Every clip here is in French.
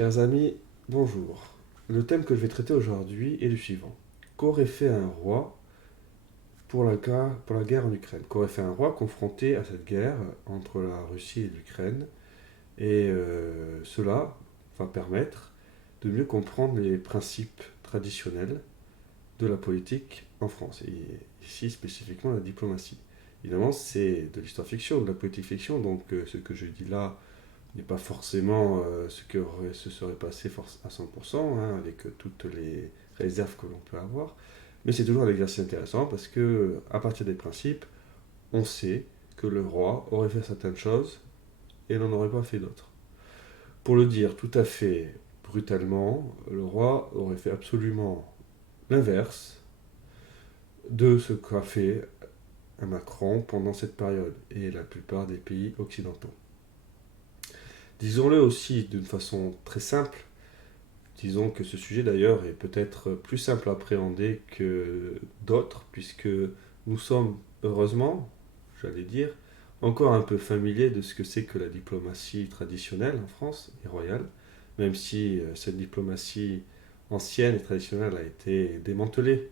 Chers amis, bonjour. Le thème que je vais traiter aujourd'hui est le suivant. Qu'aurait fait un roi pour la guerre en Ukraine? Qu'aurait fait un roi confronté à cette guerre entre la Russie et l'Ukraine? Et cela va permettre de mieux comprendre les principes traditionnels de la politique en France, et ici spécifiquement la diplomatie. Évidemment, c'est de l'histoire fiction, de la politique fiction, donc ce que je dis là n'est pas forcément ce que se serait passé à 100%, hein, avec toutes les réserves que l'on peut avoir. Mais c'est toujours un exercice intéressant parce que, à partir des principes, on sait que le roi aurait fait certaines choses et n'en aurait pas fait d'autres. Pour le dire tout à fait brutalement, le roi aurait fait absolument l'inverse de ce qu'a fait un Macron pendant cette période et la plupart des pays occidentaux. Disons-le aussi d'une façon très simple. Disons que ce sujet d'ailleurs est peut-être plus simple à appréhender que d'autres, puisque nous sommes, heureusement, j'allais dire, encore un peu familiers de ce que c'est que la diplomatie traditionnelle en France et royale, même si cette diplomatie ancienne et traditionnelle a été démantelée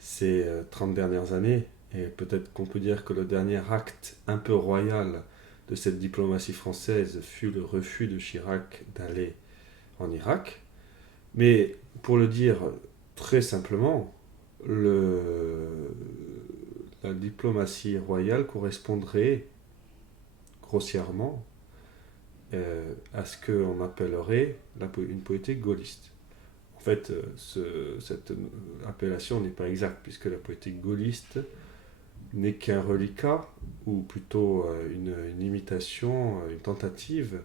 ces 30 dernières années, et peut-être qu'on peut dire que le dernier acte un peu royal de cette diplomatie française fut le refus de Chirac d'aller en Irak. Mais pour le dire très simplement, la diplomatie royale correspondrait grossièrement à ce qu'on appellerait une politique gaulliste. En fait, cette appellation n'est pas exacte, puisque la politique gaulliste n'est qu'un reliquat, ou plutôt une imitation, une tentative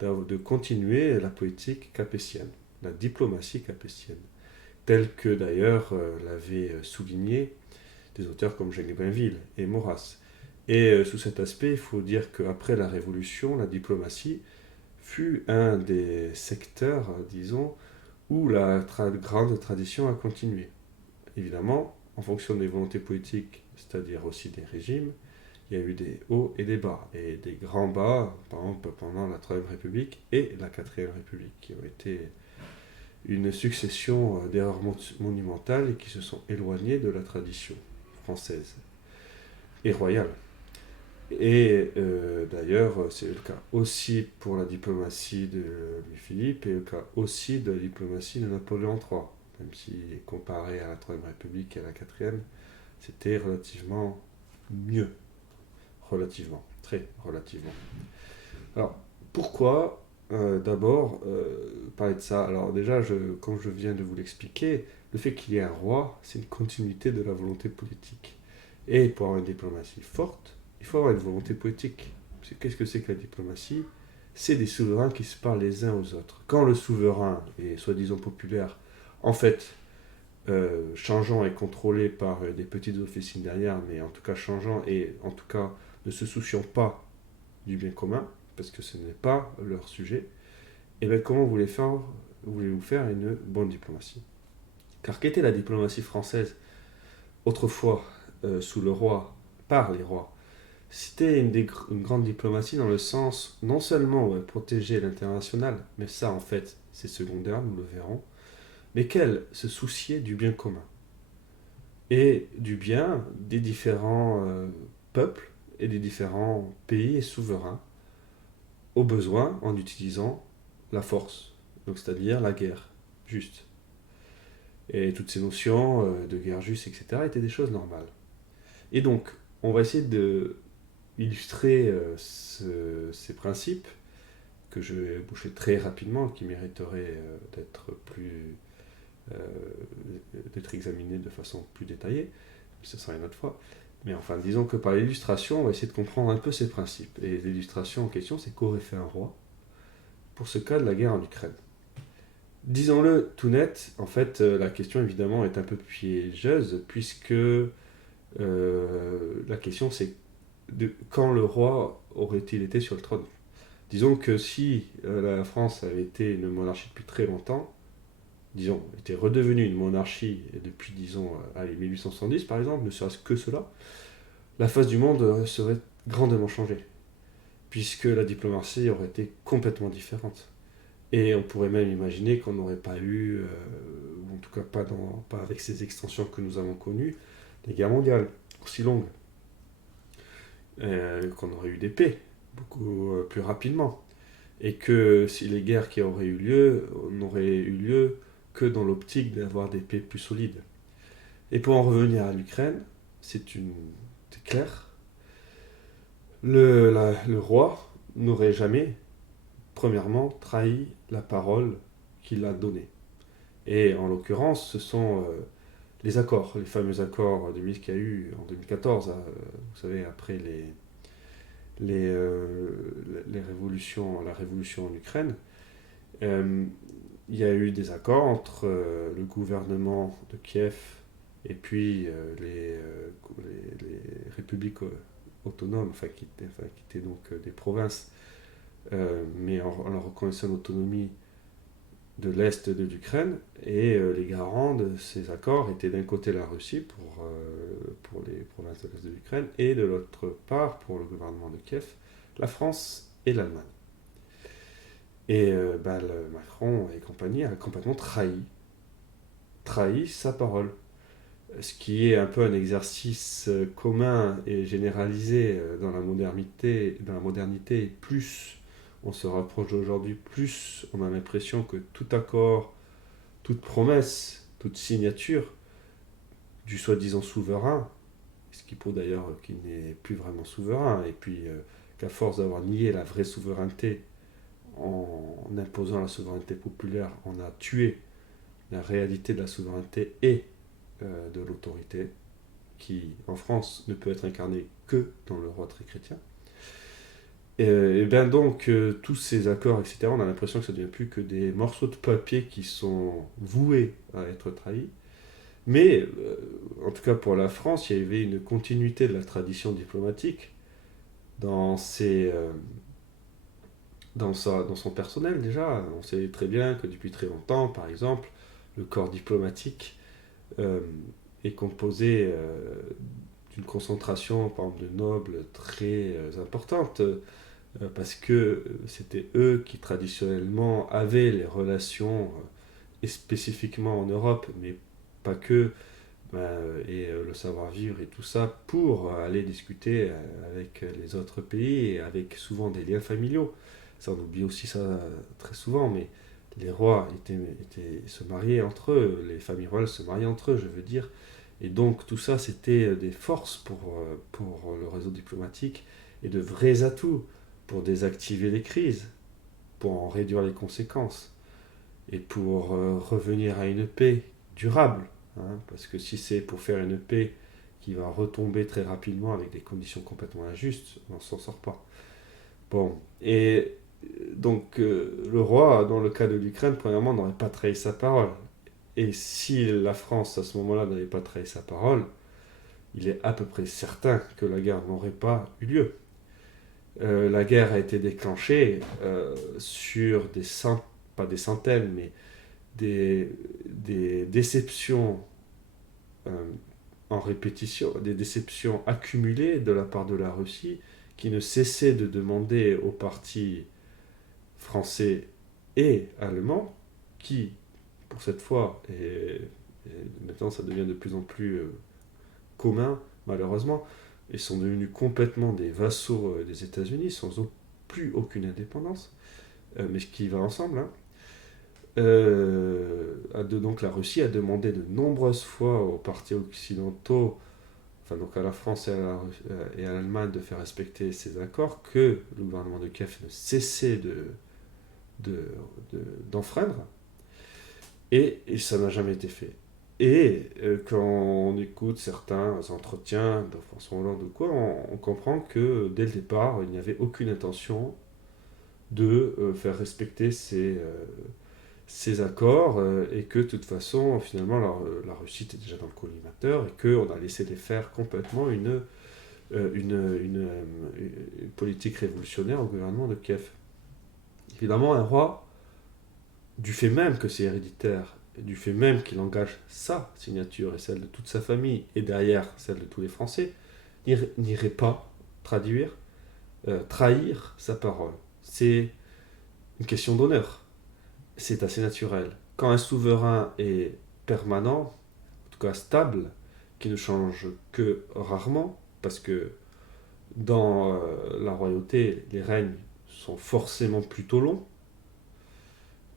de continuer la politique capétienne, la diplomatie capétienne, telle que d'ailleurs l'avaient souligné des auteurs comme Jacques Bainville et Maurras. Et sous cet aspect, il faut dire qu'après la Révolution, la diplomatie fut un des secteurs, disons, où la grande tradition a continué. Évidemment, en fonction des volontés politiques, c'est-à-dire aussi des régimes, il y a eu des hauts et des bas, et des grands bas, par exemple pendant la Troisième République et la Quatrième République, qui ont été une succession d'erreurs monumentales et qui se sont éloignées de la tradition française et royale. Et d'ailleurs, c'est le cas aussi pour la diplomatie de Louis-Philippe et le cas aussi de la diplomatie de Napoléon III, même si comparé à la Troisième République et à la Quatrième, c'était relativement mieux. Relativement, très relativement. Alors, pourquoi d'abord parler de ça? Alors déjà, comme je viens de vous l'expliquer, le fait qu'il y ait un roi, c'est une continuité de la volonté politique. Et pour avoir une diplomatie forte, il faut avoir une volonté politique. Qu'est-ce que c'est que la diplomatie? C'est des souverains qui se parlent les uns aux autres. Quand le souverain est soi-disant populaire, en fait, changeant et contrôlé par des petites officines derrière, mais en tout cas changeant et en tout cas ne se souciant pas du bien commun, parce que ce n'est pas leur sujet, et bien comment voulez-vous faire une bonne diplomatie? Car qu'était la diplomatie française autrefois sous le roi, par les rois? C'était une grande diplomatie dans le sens non seulement protéger l'international, mais ça en fait c'est secondaire, nous le verrons, mais qu'elle se souciait du bien commun et du bien des différents peuples et des différents pays et souverains, au besoin en utilisant la force, donc c'est-à-dire la guerre juste. Et toutes ces notions de guerre juste, etc., étaient des choses normales. Et donc, on va essayer de illustrer ces principes que je vais boucher très rapidement, qui mériteraient euh, d'être examinés de façon plus détaillée, mais ce sera une autre fois. Mais enfin, disons que par l'illustration, on va essayer de comprendre un peu ces principes. Et l'illustration en question, c'est qu'aurait fait un roi pour ce cas de la guerre en Ukraine. Disons-le tout net, en fait, la question évidemment est un peu piégeuse, puisque la question c'est de quand le roi aurait-il été sur le trône. Disons que si la France avait été une monarchie depuis très longtemps, disons, était redevenue une monarchie depuis, disons, allez, 1870 par exemple, ne serait-ce que cela, la face du monde serait grandement changée, puisque la diplomatie aurait été complètement différente. Et on pourrait même imaginer qu'on n'aurait pas eu, ou en tout cas pas avec ces extensions que nous avons connues, des guerres mondiales aussi longues, qu'on aurait eu des paix beaucoup plus rapidement. Et que si les guerres qui auraient eu lieu n'auraient eu lieu que dans l'optique d'avoir des paix plus solides. Et pour en revenir à l'Ukraine, c'est clair, le roi n'aurait jamais, premièrement, trahi la parole qu'il a donnée. Et en l'occurrence, ce sont les accords, les fameux accords de Minsk qu'il y a eu en 2014, vous savez, après les, euh, les révolutions, la révolution en Ukraine. Euh, il y a eu des accords entre le gouvernement de Kiev et puis les républiques autonomes, qui étaient donc des provinces, mais en leur reconnaissant l'autonomie de l'Est de l'Ukraine. Et les garants de ces accords étaient d'un côté la Russie pour les provinces de l'Est de l'Ukraine, et de l'autre part, pour le gouvernement de Kiev, la France et l'Allemagne. Et Macron et compagnie a complètement trahi sa parole. Ce qui est un peu un exercice commun et généralisé dans la modernité. Plus on se rapproche d'aujourd'hui, plus on a l'impression que tout accord, toute promesse, toute signature du soi-disant souverain, ce qui prouve d'ailleurs qu'il n'est plus vraiment souverain, et puis qu'à force d'avoir nié la vraie souveraineté en imposant la souveraineté populaire, on a tué la réalité de la souveraineté et de l'autorité, qui en France ne peut être incarnée que dans le roi très chrétien. Et bien donc, tous ces accords, etc., on a l'impression que ça ne devient plus que des morceaux de papier qui sont voués à être trahis. Mais, en tout cas pour la France, il y avait une continuité de la tradition diplomatique dans dans son personnel déjà. On sait très bien que depuis très longtemps, par exemple, le corps diplomatique euh, est composé d'une concentration, par exemple, de nobles très importante, parce que c'était eux qui traditionnellement avaient les relations, et spécifiquement en Europe, mais pas que, le savoir-vivre et tout ça, pour aller discuter avec les autres pays, et avec souvent des liens familiaux. Ça, on oublie aussi ça très souvent, mais les rois se mariaient entre eux, les familles royales se mariaient entre eux, je veux dire. Et donc tout ça, c'était des forces pour le réseau diplomatique, et de vrais atouts pour désactiver les crises, pour en réduire les conséquences, et pour revenir à une paix durable. Hein, parce que si c'est pour faire une paix qui va retomber très rapidement avec des conditions complètement injustes, on ne s'en sort pas. Bon, et donc le roi, dans le cas de l'Ukraine, premièrement, n'aurait pas trahi sa parole. Et si la France, à ce moment-là, n'avait pas trahi sa parole, il est à peu près certain que la guerre n'aurait pas eu lieu. La guerre a été déclenchée sur pas des centaines, mais des déceptions euh, en répétition, des déceptions accumulées de la part de la Russie, qui ne cessait de demander aux partis français et allemands, qui, pour cette fois, et maintenant ça devient de plus en plus commun, malheureusement, ils sont devenus complètement des vassaux des États-Unis, sans plus aucune indépendance, mais ce qui va ensemble. Hein. Donc la Russie a demandé de nombreuses fois aux partis occidentaux, enfin donc à la France et à l'Allemagne, de faire respecter ces accords, que le gouvernement de Kiev ne cessait de, d'enfreindre, et ça n'a jamais été fait. Et quand on écoute certains entretiens de François Hollande ou quoi, on comprend que dès le départ, il n'y avait aucune intention de faire respecter ces accords, et que de toute façon, finalement, la Russie était déjà dans le collimateur, et qu'on a laissé les faire complètement une politique révolutionnaire au gouvernement de Kiev. Évidemment, un roi, du fait même que c'est héréditaire, et du fait même qu'il engage sa signature et celle de toute sa famille, et derrière celle de tous les Français, n'irait pas trahir sa parole. C'est une question d'honneur. c'est assez naturel. Quand un souverain est permanent, en tout cas stable, qui ne change que rarement, parce que dans la royauté, les règnes sont forcément plutôt longs.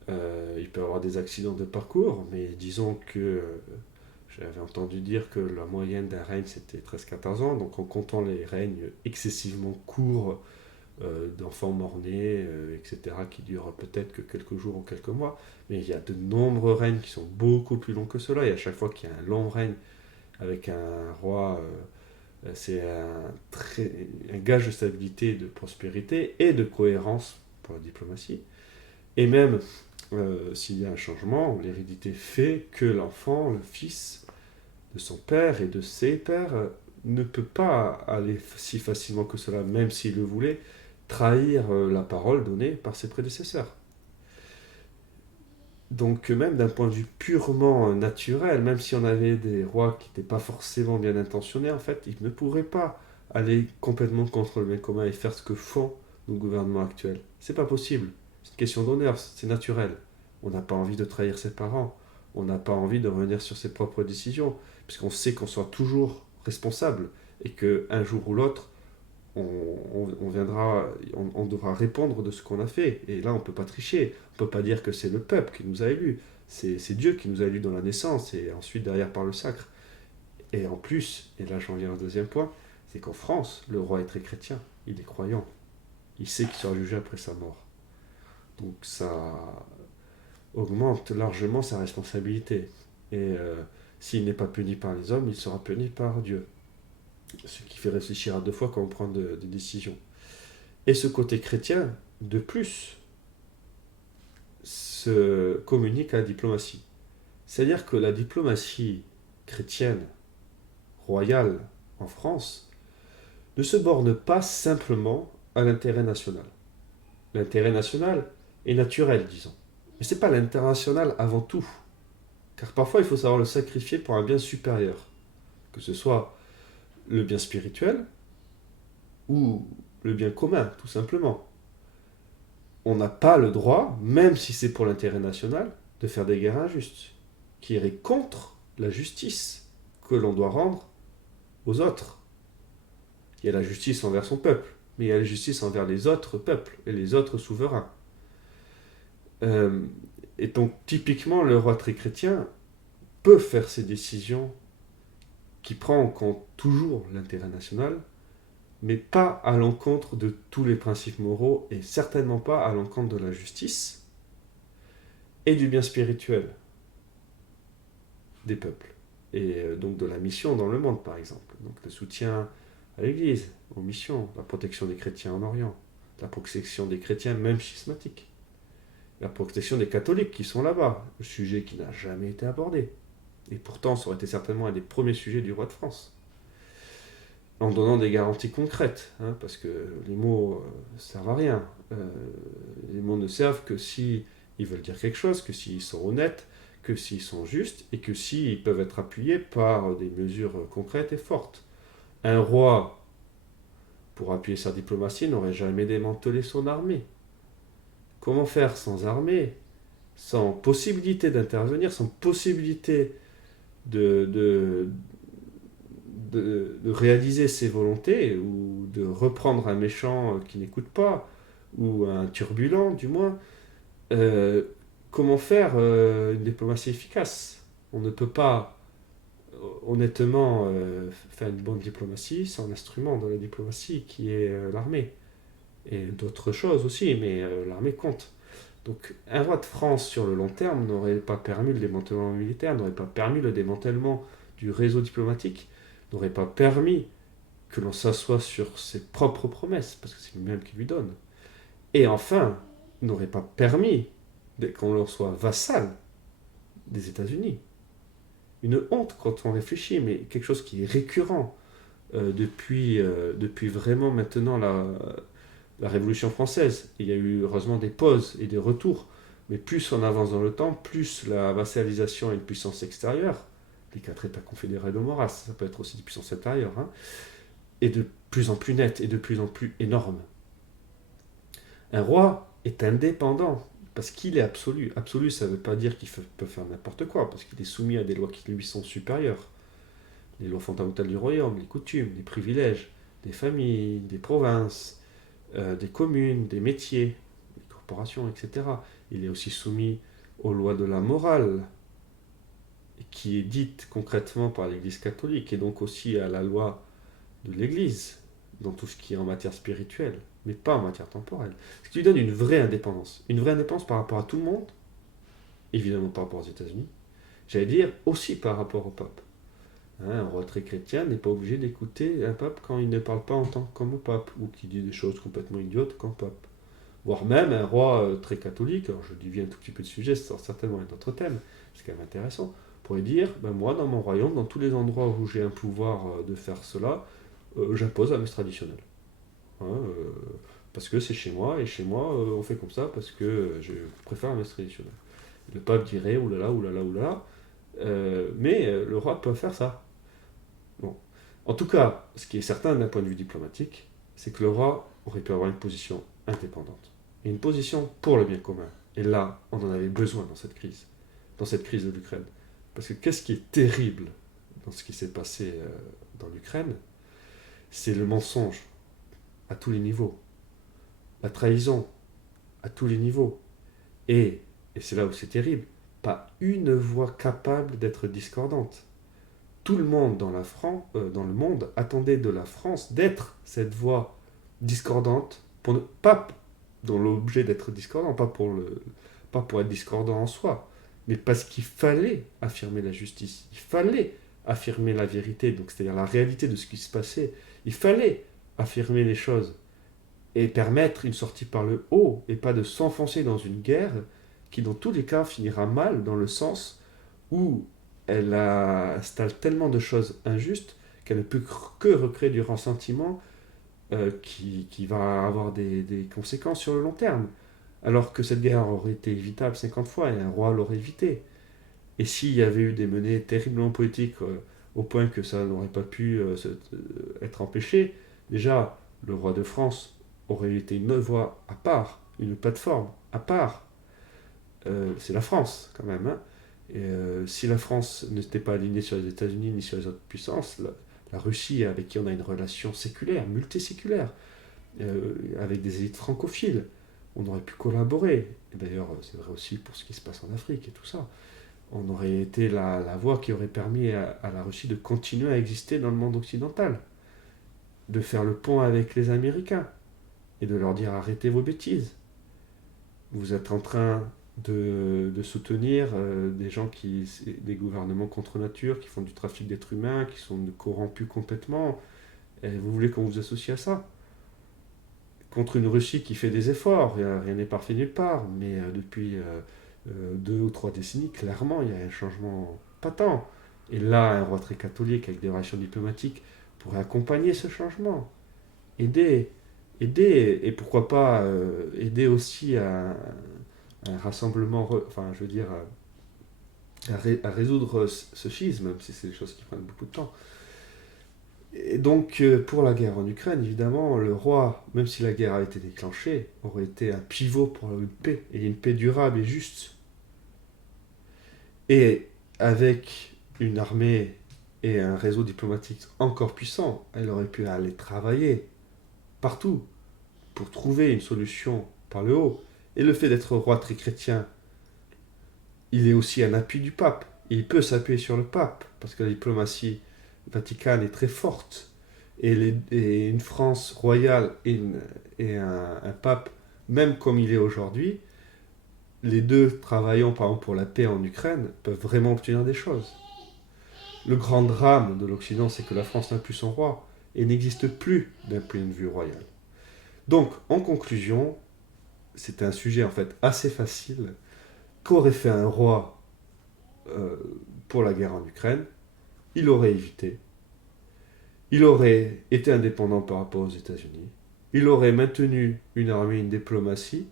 Il peut y avoir des accidents de parcours, mais disons que j'avais entendu dire que la moyenne d'un règne c'était 13-14 ans, donc en comptant les règnes excessivement courts d'enfants morts-nés, etc., qui durent peut-être que quelques jours ou quelques mois, mais il y a de nombreux règnes qui sont beaucoup plus longs que cela, et à chaque fois qu'il y a un long règne avec un roi, c'est un gage de stabilité, de prospérité et de cohérence pour la diplomatie. Et même s'il y a un changement, l'hérédité fait que l'enfant, le fils de son père et de ses pères, ne peut pas aller si facilement que cela, même s'il le voulait, trahir la parole donnée par ses prédécesseurs. Donc même d'un point de vue purement naturel, même si on avait des rois qui n'étaient pas forcément bien intentionnés, en fait, ils ne pourraient pas aller complètement contre le bien commun et faire ce que font nos gouvernements actuels. C'est pas possible. C'est une question d'honneur, c'est naturel. On n'a pas envie de trahir ses parents, on n'a pas envie de revenir sur ses propres décisions, puisqu'on sait qu'on soit toujours responsable et qu'un jour ou l'autre, on devra répondre de ce qu'on a fait. Et là, on ne peut pas tricher. On ne peut pas dire que c'est le peuple qui nous a élus. C'est Dieu qui nous a élus dans la naissance et ensuite derrière par le sacre. Et en plus, et là j'en viens au deuxième point, c'est qu'en France, le roi est très chrétien. Il est croyant. Il sait qu'il sera jugé après sa mort. Donc ça augmente largement sa responsabilité. Et s'il n'est pas puni par les hommes, il sera puni par Dieu. Ce qui fait réfléchir à deux fois quand on prend des décisions. Et ce côté chrétien, de plus, se communique à la diplomatie. C'est-à-dire que la diplomatie chrétienne, royale, en France, ne se borne pas simplement à l'intérêt national. L'intérêt national est naturel, disons. Mais ce n'est pas l'international avant tout. Car parfois, il faut savoir le sacrifier pour un bien supérieur. Que ce soit le bien spirituel ou le bien commun, tout simplement. On n'a pas le droit, même si c'est pour l'intérêt national, de faire des guerres injustes, qui iraient contre la justice que l'on doit rendre aux autres. Il y a la justice envers son peuple, mais il y a la justice envers les autres peuples et les autres souverains. Euh, et donc, typiquement, le roi très chrétien peut faire ses décisions qui prend en compte toujours l'intérêt national, mais pas à l'encontre de tous les principes moraux et certainement pas à l'encontre de la justice et du bien spirituel des peuples. Et donc de la mission dans le monde, par exemple. Donc le soutien à l'Église, aux missions, la protection des chrétiens en Orient, la protection des chrétiens même schismatiques, la protection des catholiques qui sont là-bas, le sujet qui n'a jamais été abordé. Et pourtant, ça aurait été certainement un des premiers sujets du roi de France. En donnant des garanties concrètes, hein, parce que les mots ne servent à rien. Les mots ne servent que si ils veulent dire quelque chose, que s'ils sont honnêtes, que s'ils sont justes, et que s'ils peuvent être appuyés par des mesures concrètes et fortes. Un roi, pour appuyer sa diplomatie, n'aurait jamais démantelé son armée. Comment faire sans armée, sans possibilité d'intervenir, sans possibilité de réaliser ses volontés, ou de reprendre un méchant qui n'écoute pas, ou un turbulent du moins, comment faire une diplomatie efficace? On ne peut pas honnêtement faire une bonne diplomatie sans l'instrument de la diplomatie qui est l'armée. Et d'autres choses aussi, mais l'armée compte. Donc un roi de France sur le long terme n'aurait pas permis le démantèlement militaire, n'aurait pas permis le démantèlement du réseau diplomatique, n'aurait pas permis que l'on s'assoie sur ses propres promesses, parce que c'est lui-même qui lui donne. Et enfin, n'aurait pas permis qu'on leur soit vassal des États-Unis. Une honte quand on réfléchit, mais quelque chose qui est récurrent depuis vraiment maintenant la Révolution française. Il y a eu heureusement des pauses et des retours, mais plus on avance dans le temps, plus la vassalisation à une puissance extérieure, les quatre États confédérés de Maurras, ça peut être aussi des puissances intérieures, hein, est de plus en plus nette et de plus en plus énorme. Un roi est indépendant, parce qu'il est absolu. Absolu, ça ne veut pas dire qu'il peut faire n'importe quoi, parce qu'il est soumis à des lois qui lui sont supérieures. Les lois fondamentales du royaume, les coutumes, les privilèges, des familles, des provinces, des communes, des métiers, des corporations, etc. Il est aussi soumis aux lois de la morale, qui est dite concrètement par l'Église catholique, et donc aussi à la loi de l'Église, dans tout ce qui est en matière spirituelle, mais pas en matière temporelle. Ce qui lui donne une vraie indépendance. Une vraie indépendance par rapport à tout le monde, évidemment par rapport aux États-Unis, j'allais dire aussi par rapport au pape. Un roi très chrétien n'est pas obligé d'écouter un pape quand il ne parle pas en tant que comme pape, ou qui dit des choses complètement idiotes comme pape. Voire même un roi très catholique, alors je dévie un tout petit peu de sujet, ça sort certainement un autre thème, c'est quand même intéressant, pourrait dire, ben moi dans mon royaume, dans tous les endroits où j'ai un pouvoir de faire cela, j'impose la messe traditionnelle. Hein, parce que c'est chez moi, et chez moi on fait comme ça parce que je préfère la messe traditionnelle. Le pape dirait oulala, oulala, oulala, mais le roi peut faire ça. Bon. En tout cas, ce qui est certain d'un point de vue diplomatique, c'est que le roi aurait pu avoir une position indépendante. Et une position pour le bien commun. Et là, on en avait besoin dans cette crise de l'Ukraine. Parce que qu'est-ce qui est terrible dans ce qui s'est passé dans l'Ukraine, c'est le mensonge à tous les niveaux, la trahison à tous les niveaux. Et c'est là où c'est terrible, pas une voix capable d'être discordante. Tout le monde dans le monde attendait de la France d'être cette voix discordante, pas dans l'objet d'être discordant, pas pour être discordant en soi, mais parce qu'il fallait affirmer la justice, il fallait affirmer la vérité, donc c'est-à-dire la réalité de ce qui se passait, il fallait affirmer les choses et permettre une sortie par le haut et pas de s'enfoncer dans une guerre qui dans tous les cas finira mal dans le sens où elle installe tellement de choses injustes qu'elle ne peut que recréer du ressentiment qui va avoir des conséquences sur le long terme. Alors que cette guerre aurait été évitable 50 fois et un roi l'aurait évité. Et s'il y avait eu des menées terriblement politiques au point que ça n'aurait pas pu être empêché, déjà le roi de France aurait été une voie à part, une plateforme à part. C'est la France quand même. Hein. Et si la France n'était pas alignée sur les États-Unis ni sur les autres puissances, la Russie, avec qui on a une relation séculaire, multiséculaire, avec des élites francophiles, on aurait pu collaborer. Et d'ailleurs, c'est vrai aussi pour ce qui se passe en Afrique et tout ça. On aurait été la voie qui aurait permis à la Russie de continuer à exister dans le monde occidental, de faire le pont avec les Américains et de leur dire arrêtez vos bêtises. Vous êtes en train de soutenir des gouvernements contre nature, qui font du trafic d'êtres humains, qui sont corrompus complètement. Et vous voulez qu'on vous associe à ça? Contre une Russie qui fait des efforts, rien n'est parfait nulle part, mais depuis 2 ou 3 décennies, clairement, il y a un changement patent. Et là, un roi très catholique avec des relations diplomatiques pourrait accompagner ce changement, aider, et pourquoi pas aider aussi à un rassemblement, enfin je veux dire, à résoudre ce schisme, même si c'est des choses qui prennent beaucoup de temps. Et donc pour la guerre en Ukraine, évidemment, le roi, même si la guerre a été déclenchée, aurait été un pivot pour une paix, et une paix durable et juste. Et avec une armée et un réseau diplomatique encore puissant, elle aurait pu aller travailler partout pour trouver une solution par le haut. Et le fait d'être roi très chrétien, il est aussi un appui du pape. Il peut s'appuyer sur le pape, parce que la diplomatie vaticane est très forte. Et une France royale et un pape, même comme il est aujourd'hui, les deux travaillant par exemple pour la paix en Ukraine, peuvent vraiment obtenir des choses. Le grand drame de l'Occident, c'est que la France n'a plus son roi et n'existe plus d'un point de vue royal. Donc, en conclusion, c'est un sujet en fait assez facile. Qu'aurait fait un roi pour la guerre en Ukraine? Il aurait évité. Il aurait été indépendant par rapport aux États-Unis. Il aurait maintenu une armée, une diplomatie.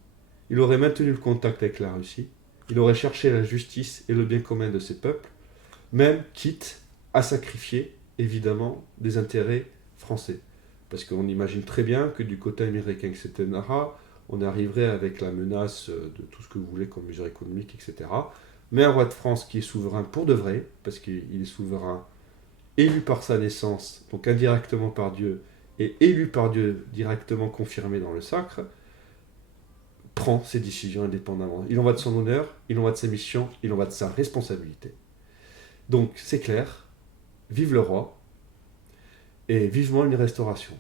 Il aurait maintenu le contact avec la Russie. Il aurait cherché la justice et le bien commun de ses peuples, même quitte à sacrifier, évidemment, des intérêts français. Parce qu'on imagine très bien que du côté américain, etc., on arriverait avec la menace de tout ce que vous voulez comme mesure économique, etc. Mais un roi de France qui est souverain pour de vrai, parce qu'il est souverain élu par sa naissance, donc indirectement par Dieu, et élu par Dieu directement confirmé dans le sacre, prend ses décisions indépendamment. Il en va de son honneur, il en va de sa mission, il en va de sa responsabilité. Donc c'est clair, vive le roi, et vivement une restauration.